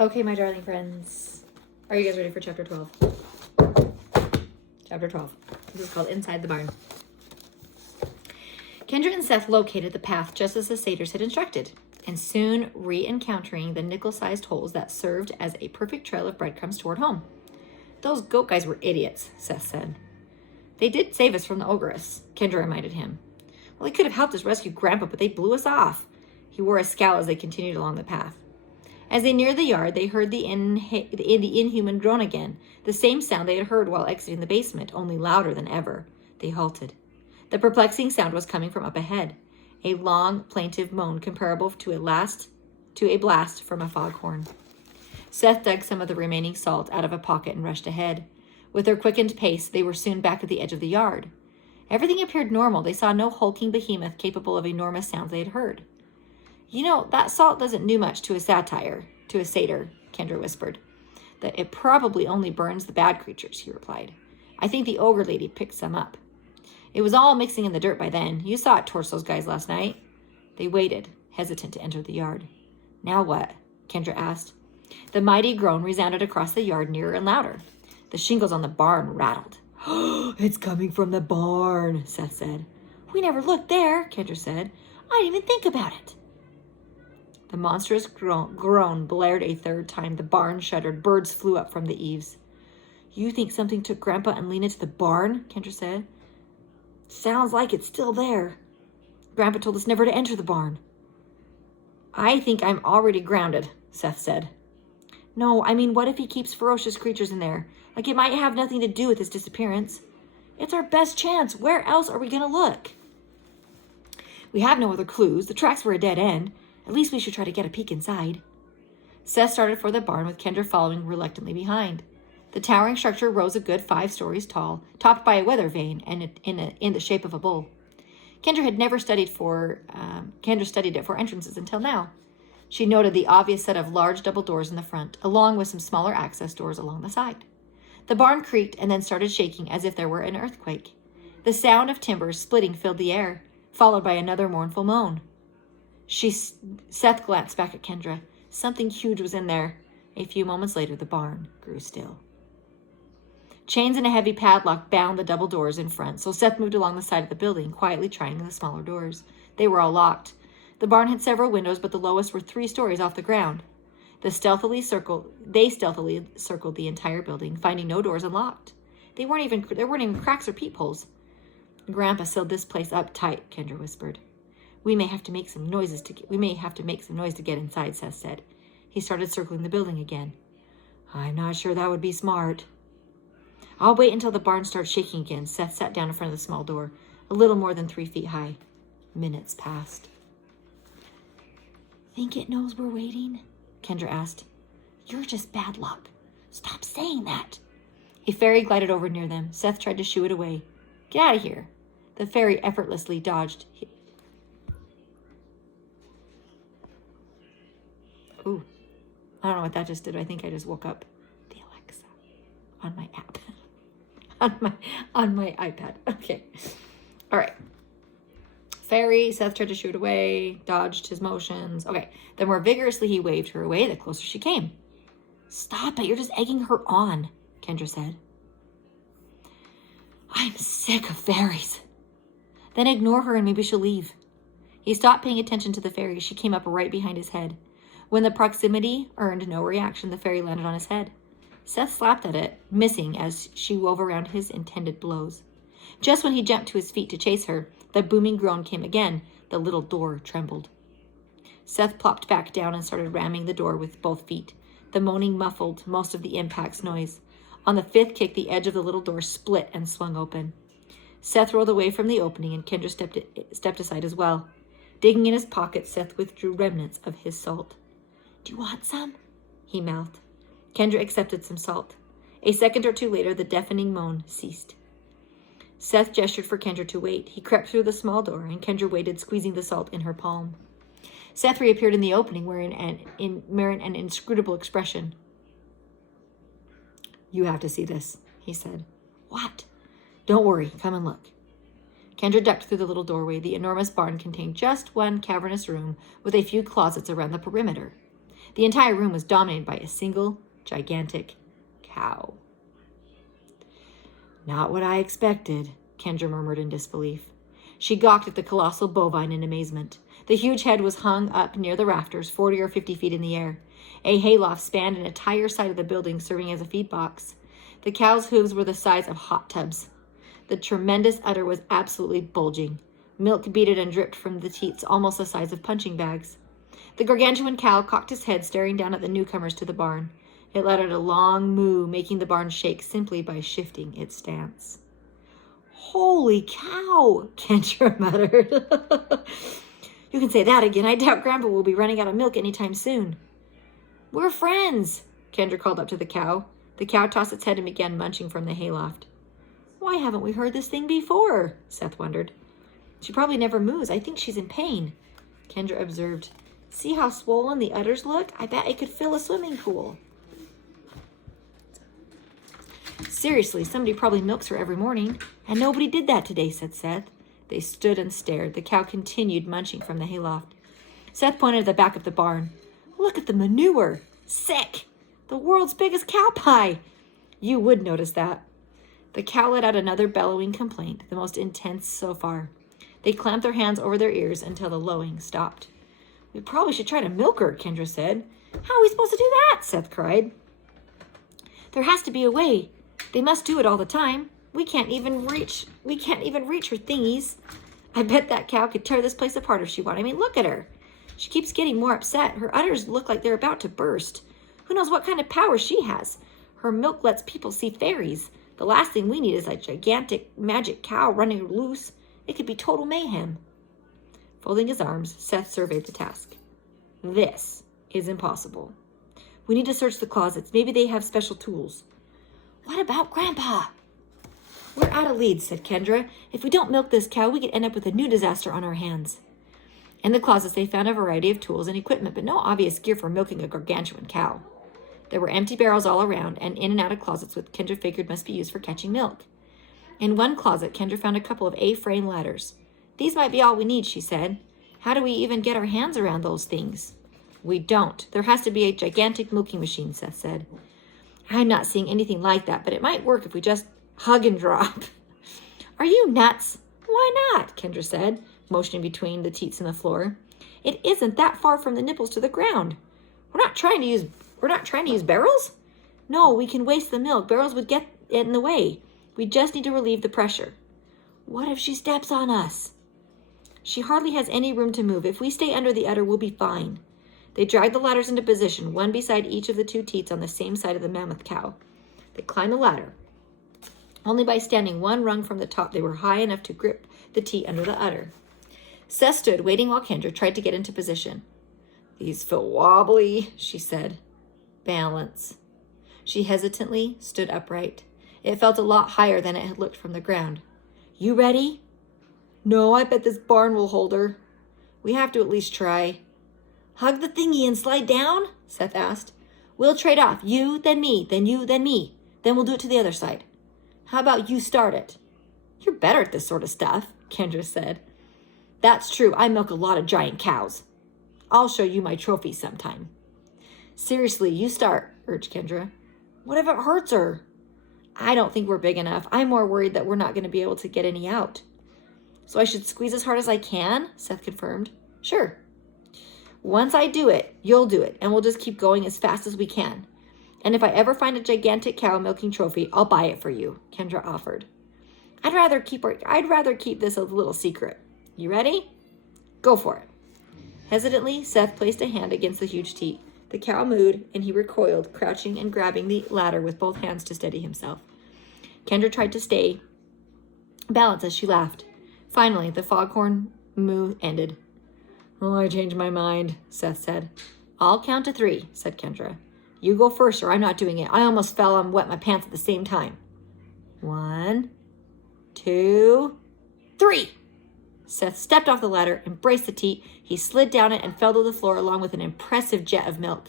Okay, my darling friends. Are you guys ready for chapter 12? Chapter 12. This is called Inside the Barn. Kendra and Seth located the path just as the satyrs had instructed, and soon re-encountering the nickel-sized holes that served as a perfect trail of breadcrumbs toward home. Those goat guys were idiots, Seth said. They did save us from the ogress, Kendra reminded him. Well, they could have helped us rescue Grandpa, but they blew us off. He wore a scowl as they continued along the path. As they neared the yard, they heard the inhuman groan again, the same sound they had heard while exiting the basement, only louder than ever. They halted. The perplexing sound was coming from up ahead, a long, plaintive moan comparable to a blast from a foghorn. Seth dug some of the remaining salt out of a pocket and rushed ahead. With their quickened pace, they were soon back at the edge of the yard. Everything appeared normal. They saw no hulking behemoth capable of enormous sounds they had heard. You know, that salt doesn't do much to a satyr, Kendra whispered. That it probably only burns the bad creatures, he replied. I think the ogre lady picked some up. It was all mixing in the dirt by then. You saw it torch those guys last night. They waited, hesitant to enter the yard. Now what? Kendra asked. The mighty groan resounded across the yard nearer and louder. The shingles on the barn rattled. It's coming from the barn, Seth said. We never looked there, Kendra said. I didn't even think about it. The monstrous groan blared a third time. The barn shuddered. Birds flew up from the eaves. You think something took Grandpa and Lena to the barn? Kendra said. Sounds like it's still there. Grandpa told us never to enter the barn. I think I'm already grounded, Seth said. No, I mean, what if he keeps ferocious creatures in there? Like it might have nothing to do with his disappearance. It's our best chance. Where else are we going to look? We have no other clues. The tracks were a dead end. At least we should try to get a peek inside. Seth started for the barn with Kendra following reluctantly behind. The towering structure rose a good 5 stories tall, topped by a weather vane and in the shape of a bull. Kendra studied it for entrances until now. She noted the obvious set of large double doors in the front, along with some smaller access doors along the side. The barn creaked and then started shaking as if there were an earthquake. The sound of timbers splitting filled the air, followed by another mournful moan. Seth glanced back at Kendra. Something huge was in there. A few moments later, the barn grew still. Chains and a heavy padlock bound the double doors in front, so Seth moved along the side of the building, quietly trying the smaller doors. They were all locked. The barn had several windows, but the lowest were 3 stories off the ground. They stealthily circled the entire building, finding no doors unlocked. There weren't even cracks or peepholes. Grandpa sealed this place up tight, Kendra whispered. We may have to make some noise to get inside, Seth said. He started circling the building again. I'm not sure that would be smart. I'll wait until the barn starts shaking again. Seth sat down in front of the small door, a little more than 3 feet high. Minutes passed. Think it knows we're waiting? Kendra asked. You're just bad luck. Stop saying that. A fairy glided over near them. Seth tried to shoo it away. Get out of here. The fairy effortlessly dodged. Ooh, I don't know what that just did. I think I just woke up the Alexa on my app. on my iPad. Okay. All right. Fairy, Seth tried to shoot away, dodged his motions. Okay. The more vigorously he waved her away, the closer she came. Stop it. You're just egging her on, Kendra said. I'm sick of fairies. Then ignore her and maybe she'll leave. He stopped paying attention to the fairy. She came up right behind his head. When the proximity earned no reaction, the fairy landed on his head. Seth slapped at it, missing as she wove around his intended blows. Just when he jumped to his feet to chase her, the booming groan came again. The little door trembled. Seth plopped back down and started ramming the door with both feet. The moaning muffled most of the impact's noise. On the 5th kick, the edge of the little door split and swung open. Seth rolled away from the opening, and Kendra stepped aside as well. Digging in his pocket, Seth withdrew remnants of his salt. Do you want some? He mouthed. Kendra accepted some salt. A second or two later, the deafening moan ceased. Seth gestured for Kendra to wait. He crept through the small door, and Kendra waited, squeezing the salt in her palm. Seth reappeared in the opening, wearing an inscrutable expression. You have to see this, he said. What? Don't worry, come and look. Kendra ducked through the little doorway. The enormous barn contained just one cavernous room with a few closets around the perimeter. The entire room was dominated by a single gigantic cow. Not what I expected, Kendra murmured in disbelief. She gawked at the colossal bovine in amazement. The huge head was hung up near the rafters, 40 or 50 feet in the air. A hayloft spanned an entire side of the building, serving as a feed box. The cow's hooves were the size of hot tubs. The tremendous udder was absolutely bulging. Milk beaded and dripped from the teats almost the size of punching bags. The gargantuan cow cocked his head, staring down at the newcomers to the barn. It let out a long moo, making the barn shake simply by shifting its stance. Holy cow, Kendra muttered. You can say that again. I doubt Grandpa will be running out of milk anytime soon. We're friends, Kendra called up to the cow. The cow tossed its head and began munching from the hayloft. Why haven't we heard this thing before? Seth wondered. She probably never moves. I think she's in pain, Kendra observed. See how swollen the udders look? I bet it could fill a swimming pool. Seriously, somebody probably milks her every morning. And nobody did that today, said Seth. They stood and stared. The cow continued munching from the hayloft. Seth pointed at the back of the barn. Look at the manure. Sick. The world's biggest cow pie. You would notice that. The cow let out another bellowing complaint, the most intense so far. They clamped their hands over their ears until the lowing stopped. We probably should try to milk her, Kendra said. How are we supposed to do that? Seth cried. There has to be a way. They must do it all the time. We can't even reach her thingies. I bet that cow could tear this place apart if she wanted. I mean, look at her. She keeps getting more upset. Her udders look like they're about to burst. Who knows what kind of power she has? Her milk lets people see fairies. The last thing we need is a gigantic magic cow running loose. It could be total mayhem. Folding his arms, Seth surveyed the task. This is impossible. We need to search the closets. Maybe they have special tools. What about Grandpa? We're out of leads, said Kendra. If we don't milk this cow, we could end up with a new disaster on our hands. In the closets, they found a variety of tools and equipment, but no obvious gear for milking a gargantuan cow. There were empty barrels all around, and in and out of closets which Kendra figured must be used for catching milk. In one closet, Kendra found a couple of A-frame ladders. These might be all we need, she said. How do we even get our hands around those things? We don't. There has to be a gigantic milking machine, Seth said. I'm not seeing anything like that, but it might work if we just hug and drop. Are you nuts? Why not? Kendra said, motioning between the teats and the floor. It isn't that far from the nipples to the ground. We're not trying to use barrels? No, we can waste the milk. Barrels would get in the way. We just need to relieve the pressure. What if she steps on us? She hardly has any room to move. If we stay under the udder, we'll be fine. They dragged the ladders into position, one beside each of the two teats on the same side of the mammoth cow. They climbed the ladder. Only by standing one rung from the top, they were high enough to grip the teat under the udder. Seth stood, waiting while Kendra tried to get into position. These feel wobbly, she said. Balance. She hesitantly stood upright. It felt a lot higher than it had looked from the ground. You ready? No, I bet this barn will hold her. We have to at least try. Hug the thingy and slide down? Seth asked. We'll trade off. You, then me, then you, then me. Then we'll do it to the other side. How about you start it? You're better at this sort of stuff, Kendra said. That's true. I milk a lot of giant cows. I'll show you my trophy sometime. Seriously, you start, urged Kendra. What if it hurts her? I don't think we're big enough. I'm more worried that we're not going to be able to get any out. So I should squeeze as hard as I can? Seth confirmed. Sure. Once I do it, you'll do it, and we'll just keep going as fast as we can. And if I ever find a gigantic cow milking trophy, I'll buy it for you, Kendra offered. I'd rather keep this a little secret. You ready? Go for it. Hesitantly, Seth placed a hand against the huge teat. The cow mooed, and he recoiled, crouching and grabbing the ladder with both hands to steady himself. Kendra tried to stay balanced as she laughed. Finally, the foghorn moo ended. Oh, I changed my mind, Seth said. I'll count to 3, said Kendra. You go first, or I'm not doing it. I almost fell and wet my pants at the same time. 1, 2, 3. Seth stepped off the ladder, embraced the teat. He slid down it and fell to the floor along with an impressive jet of milk.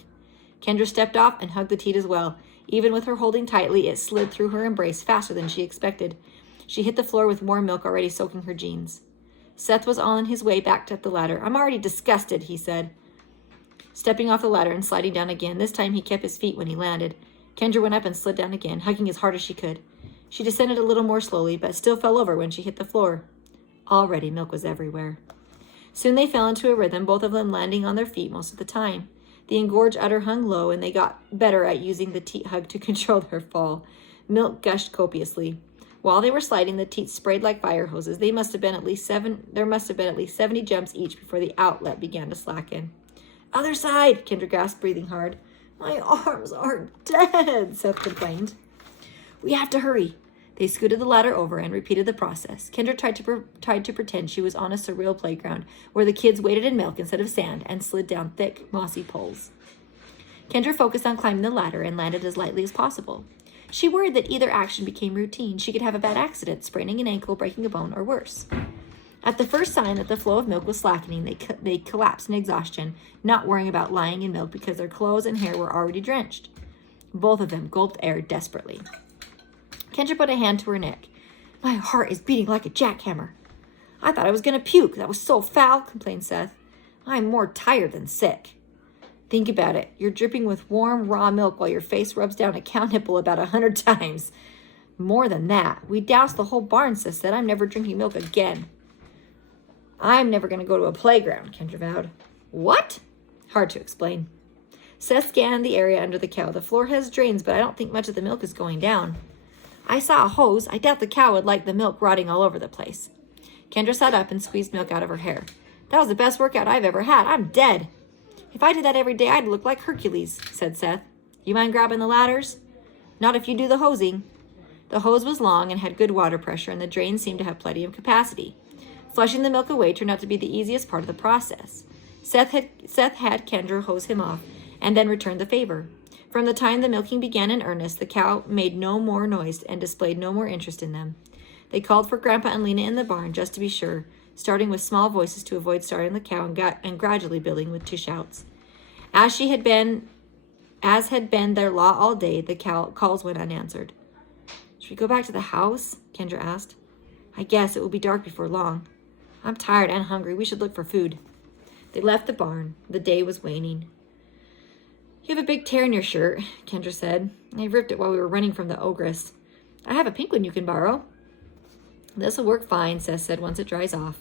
Kendra stepped off and hugged the teat as well. Even with her holding tightly, it slid through her embrace faster than she expected. She hit the floor with more milk already soaking her jeans. Seth was on his way back up the ladder. I'm already disgusted, he said. stepping off the ladder and sliding down again. This time he kept his feet when he landed. Kendra went up and slid down again, hugging as hard as she could. She descended a little more slowly, but still fell over when she hit the floor. Already, milk was everywhere. Soon they fell into a rhythm, both of them landing on their feet most of the time. The engorged udder hung low, and they got better at using the teat hug to control their fall. Milk gushed copiously. While they were sliding, the teats sprayed like fire hoses. There must have been at least 70 jumps each before the outlet began to slacken. Other side, Kendra gasped, breathing hard. My arms are dead, Seth complained. We have to hurry. They scooted the ladder over and repeated the process. Kendra tried to pretend she was on a surreal playground where the kids waded in milk instead of sand and slid down thick, mossy poles. Kendra focused on climbing the ladder and landed as lightly as possible. She worried that either action became routine. She could have a bad accident, spraining an ankle, breaking a bone, or worse. At the first sign that the flow of milk was slackening, they collapsed in exhaustion, not worrying about lying in milk because their clothes and hair were already drenched. Both of them gulped air desperately. Kendra put a hand to her neck. My heart is beating like a jackhammer. I thought I was going to puke. That was so foul, complained Seth. I'm more tired than sick. Think about it. You're dripping with warm, raw milk while your face rubs down a cow nipple about 100 times. More than that. We doused the whole barn, Seth said. I'm never drinking milk again. I'm never going to go to a playground, Kendra vowed. What? Hard to explain. Seth scanned the area under the cow. The floor has drains, but I don't think much of the milk is going down. I saw a hose. I doubt the cow would like the milk rotting all over the place. Kendra sat up and squeezed milk out of her hair. That was the best workout I've ever had. I'm dead. If I did that every day, I'd look like Hercules, said Seth. You mind grabbing the ladders? Not if you do the hosing. The hose was long and had good water pressure, and the drain seemed to have plenty of capacity. Flushing the milk away turned out to be the easiest part of the process. Seth had Kendra hose him off and then returned the favor. From the time the milking began in earnest, the cow made no more noise and displayed no more interest in them. They called for Grandpa and Lena in the barn just to be sure, starting with small voices to avoid starting the cow and gradually building with 2 shouts. As had been their law all day, the calls went unanswered. Should we go back to the house? Kendra asked. I guess it will be dark before long. I'm tired and hungry. We should look for food. They left the barn. The day was waning. You have a big tear in your shirt, Kendra said. I ripped it while we were running from the ogress. I have a pink one you can borrow. This'll work fine, Seth said, once it dries off.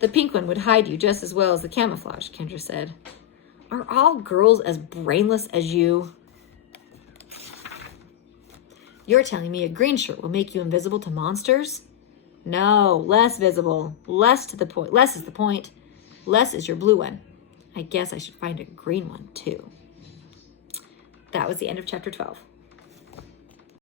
The pink one would hide you just as well as the camouflage, Kendra said. Are all girls as brainless as you? You're telling me a green shirt will make you invisible to monsters? No, less visible. Less to the point. Less is the point. Less is your blue one. I guess I should find a green one, too. That was the end of chapter 12.